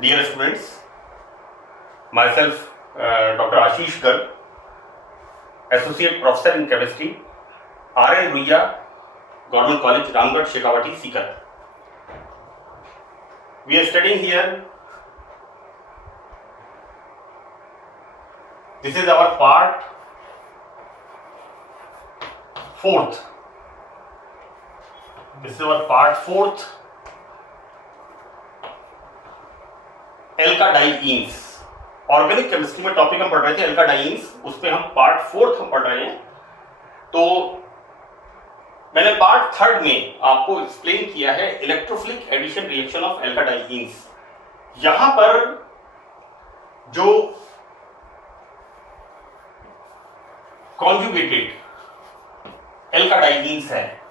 Dear students, myself Dr. Ashish Garg, Associate Professor in Chemistry, R.N. Ruia, Government College, Ramgarh, Shekhawati, Sikar. We are studying here. This is our part 4th. This is our part 4th. Alkadienes. Organic chemistry में topic हम पढ़ रहे थे एल्काडाइंस, उस पे हम part 4th हम पढ़ रहे हैं. तो मैंने पार्ट 3rd में आपको एक्सप्लेन किया है इलेक्ट्रोफिलिक एडिशन रिएक्शन ऑफ एल्काडाइंस. यहां पर जो कॉन्जुगेटेड एल्काडाइंस है,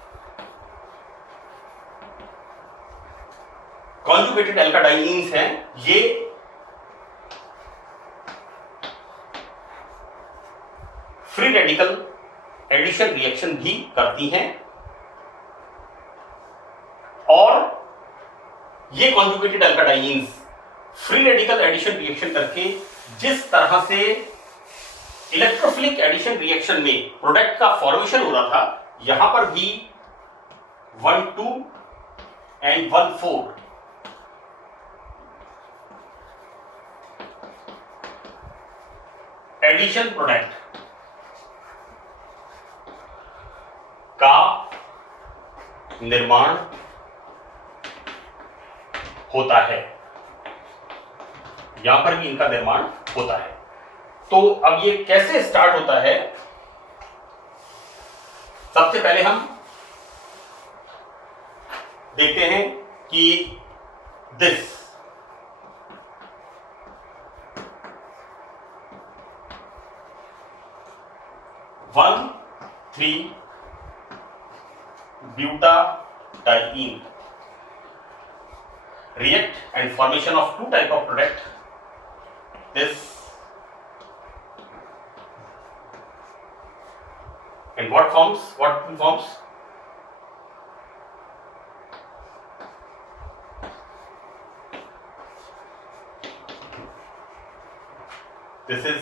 कॉन्जुगेटेड एल्काडाइंस हैं, ये फ्री रेडिकल एडिशन रिएक्शन भी करती हैं. और ये conjugated alkadienes free radical addition reaction करके जिस तरह से इलेक्ट्रोफिलिक एडिशन रिएक्शन में प्रोडक्ट का फॉर्मेशन हो रहा था, यहां पर भी 1,2 एंड 1,4 एडिशन प्रोडक्ट का निर्माण होता है. यहां पर भी इनका निर्माण होता है. तो अब ये कैसे स्टार्ट होता है, सबसे पहले हम देखते हैं कि this 1,3-butadiene react and formation of two type of product. This in what forms? What forms? This is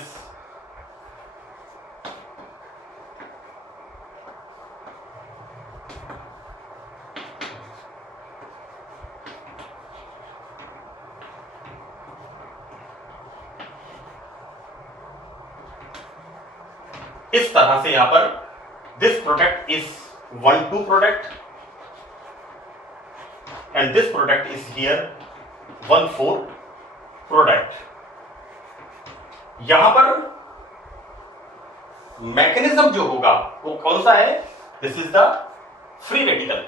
इस तरह से यहां पर this product is 1,2 product and this product is here 1,4 प्रोडक्ट. यहां पर मैकेनिज्म जो होगा वो कौन सा है? This is the free radical,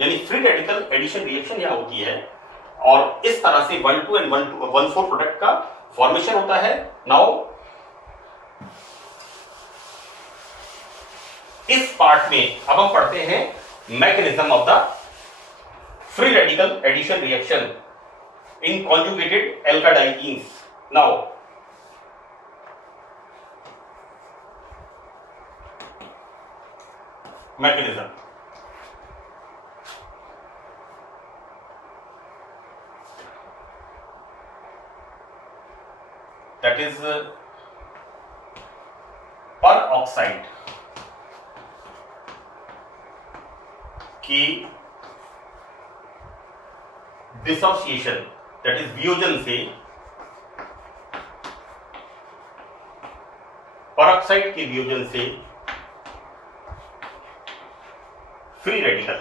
यानी फ्री रेडिकल एडिशन रिएक्शन यहां होती है और इस तरह से 1,2 एंड 1,4 प्रोडक्ट का फॉर्मेशन होता है. नाउ इस पार्ट में अब हम पढ़ते हैं mechanism of the free radical addition reaction in conjugated alkadienes. Now mechanism. That is peroxide की डिसोसिएशन, दैट इज वियोजन से परऑक्साइड के वियोजन से फ्री रेडिकल.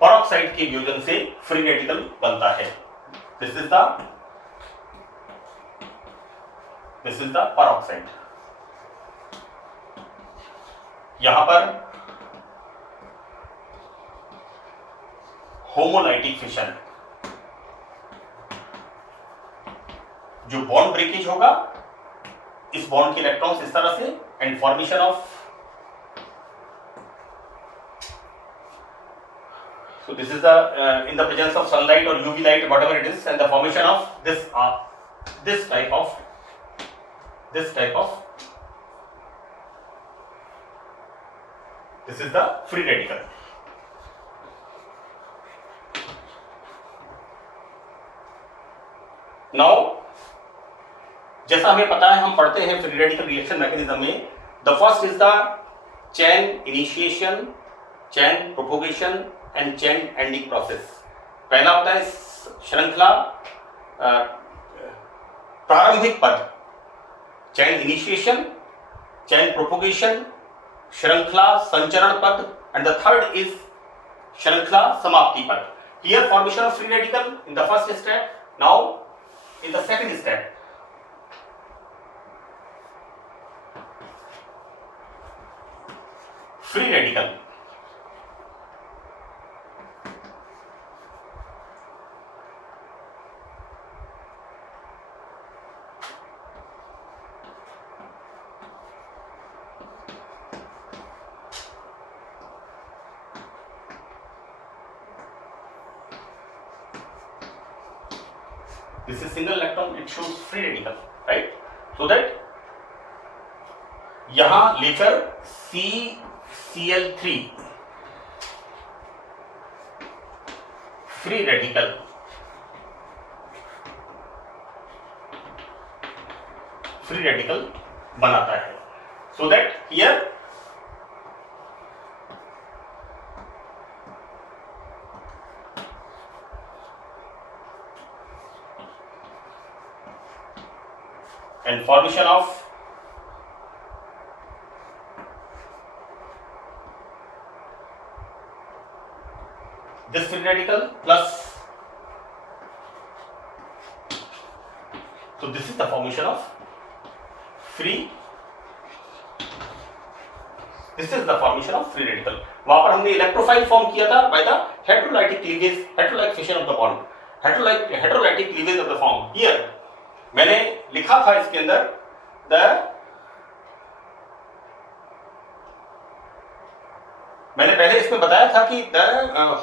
परऑक्साइड के वियोजन से फ्री रेडिकल बनता है. This is the peroxide. यहां पर होमोलाइटिक फिशन, जो बॉन्ड ब्रेकेज होगा, इस बॉन्ड के इलेक्ट्रॉन्स इस तरह से and formation of, so this is the in the presence of sunlight or UV light, whatever it is, and the formation of this type of this is the free radical. Now जैसा हमें पता है, हम पढ़ते हैं free radical reaction mechanism में, the first is the chain initiation, chain propagation and chain ending process. पहला होता है श्रृंखला प्रारंभिक पद, चेन इनिशिएशन, चेन प्रोपोगेशन, श्रृंखला संचरण पद, एंड द थर्ड इज श्रृंखला समाप्ति पद। Here formation of free radical in the first step. Now in the second step, free radical. This is single electron, it shows free radical, right? So that यहां लेकर CCl3 free radical बनाता है। So that here and formation of this free radical plus, so this is the formation of free, this is the formation of free radical। वहां पर हमने electrophile form किया था by the heterolytic cleavage, heterolytic fission of the bond, heterolytic cleavage of the form. Here मैंने लिखा था इसके अंदर मैंने पहले इसमें बताया था कि the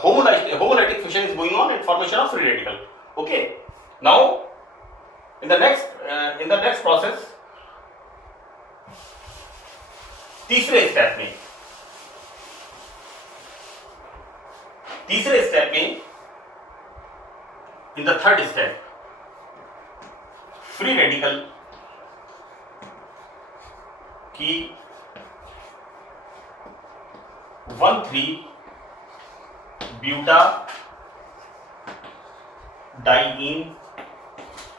homolytic fission is going on in formation of free radical. Okay, now in the next process, तीसरे स्टेप में in the third step, free radical की 1,3-ब्यूटा डाइईन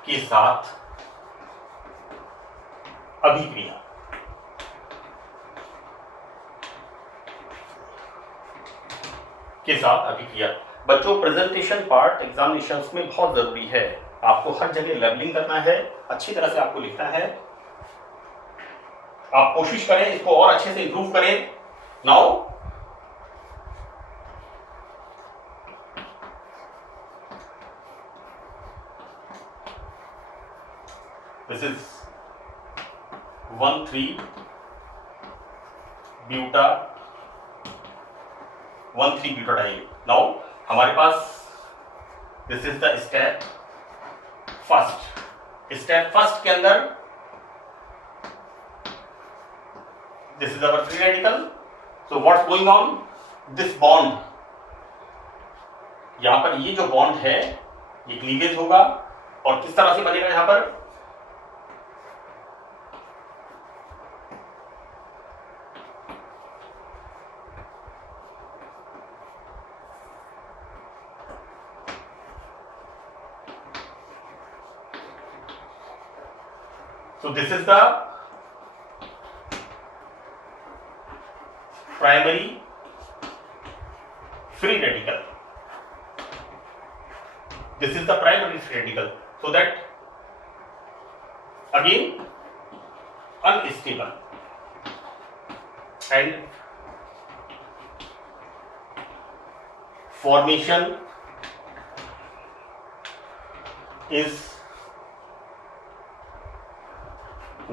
के साथ अभिक्रिया। बच्चों, प्रेजेंटेशन पार्ट एग्जामिनेशंस में बहुत जरूरी है। आपको हर जगह लेवलिंग करना है, अच्छी तरह से आपको लिखना है। आप कोशिश करें इसको और अच्छे से इंप्रूव करें। नाउ दिस इज 1,3-ब्यूटाडाइल। नाउ हमारे पास this is the step first के अंदर this is our free radical. So what's going on, this bond, यहां पर ये जो बॉन्ड है ये क्लीवेज होगा और किस तरह से बनेगा यहां पर, so this is the primary free radical, this is the primary free radical, so that again unstable and formation is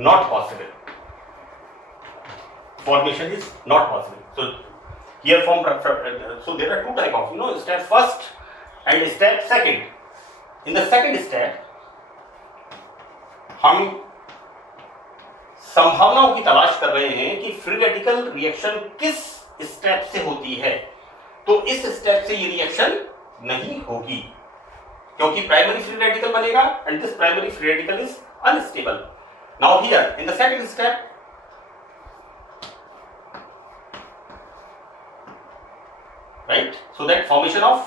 not possible. Formation is not possible. So here so there are two type of, step first and step second. In the second step हम संभावनाओं की तलाश कर रहे हैं कि free radical reaction किस स्टेप से होती है, तो इस स्टेप से ये रिएक्शन नहीं होगी, क्योंकि प्राइमरी फ्री रेडिकल बनेगा and this primary free radical is unstable. Now here in the second step, right, so that formation of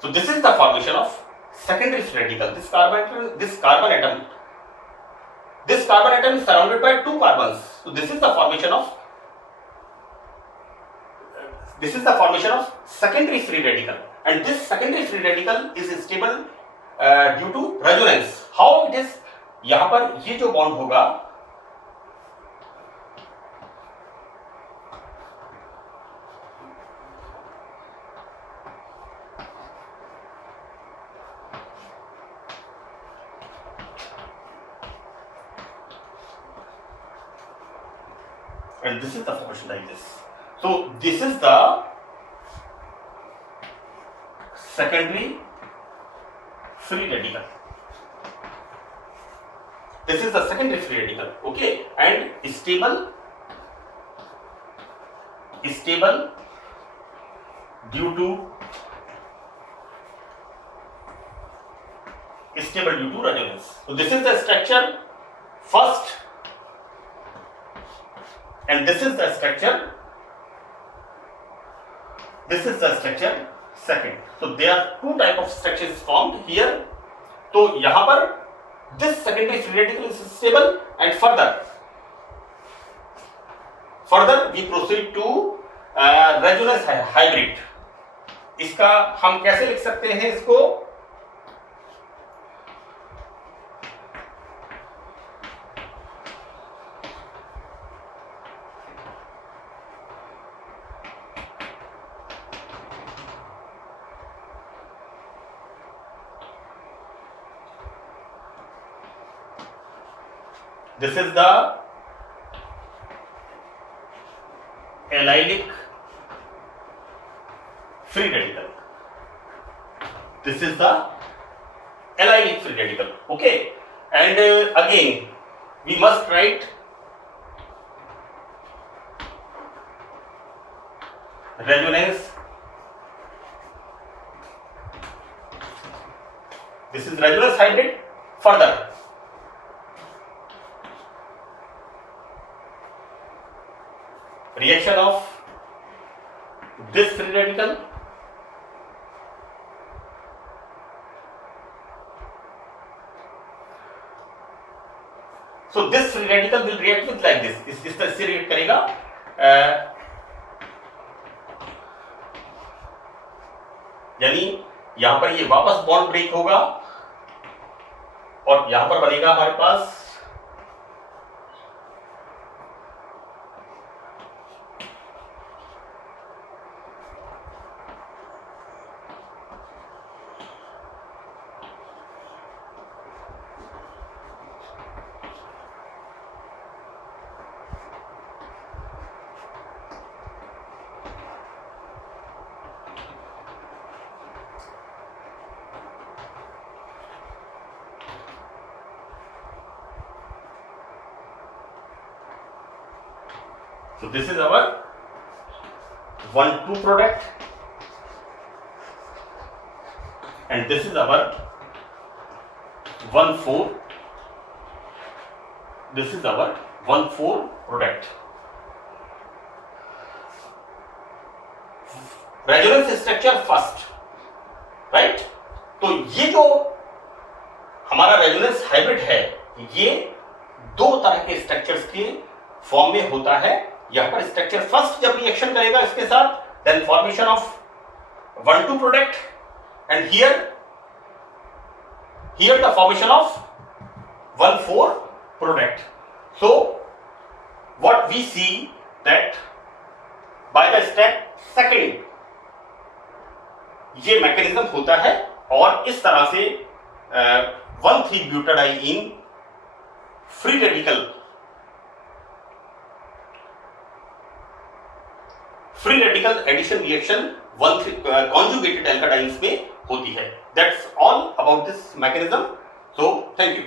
so this is the formation of secondary free radical. This carbon atom is surrounded by two carbons. So this is the formation of secondary free radical, and this secondary free radical is stable due to resonance. How it is? यहाँ पर ये जो बॉन्ड होगा, and this is the formation like this. So this is the secondary free radical. This is the secondary free radical, okay, and stable due to resonance. So this is the structure first, and this is the structure second. So there are two type of structures formed here. तो यहाँ पर this secondary free radical is stable, and further we proceed to resonance hybrid. इसका हम कैसे लिख सकते हैं इसको? This is the allylic free radical. This is the allylic free radical. Okay, and again we must write resonance. This is resonance hybrid. Further, reaction of this free radical so this free radical will react with like this. इस तरह से रिएक्ट करेगा, यानी यहां पर ये वापस bond break होगा और यहां पर बनेगा हमारे पास so this is our 1,2 product, and this is our 1,4. This is our 1,4 product. Resonance structure first, right. तो ये जो हमारा रेजोनेंस हाइब्रिड है, ये दो तरह के स्ट्रक्चर्स के फॉर्म में होता है. यहां पर स्ट्रक्चर फर्स्ट जब रिएक्शन करेगा इसके साथ, then formation of 1,2 product, and here the formation of 1,4 product. So what we see that by the step second ये मैकेनिज्म होता है, और इस तरह से one three butadiene free radical addition reaction conjugated alkadienes में होती है. That's all about this mechanism. So thank you.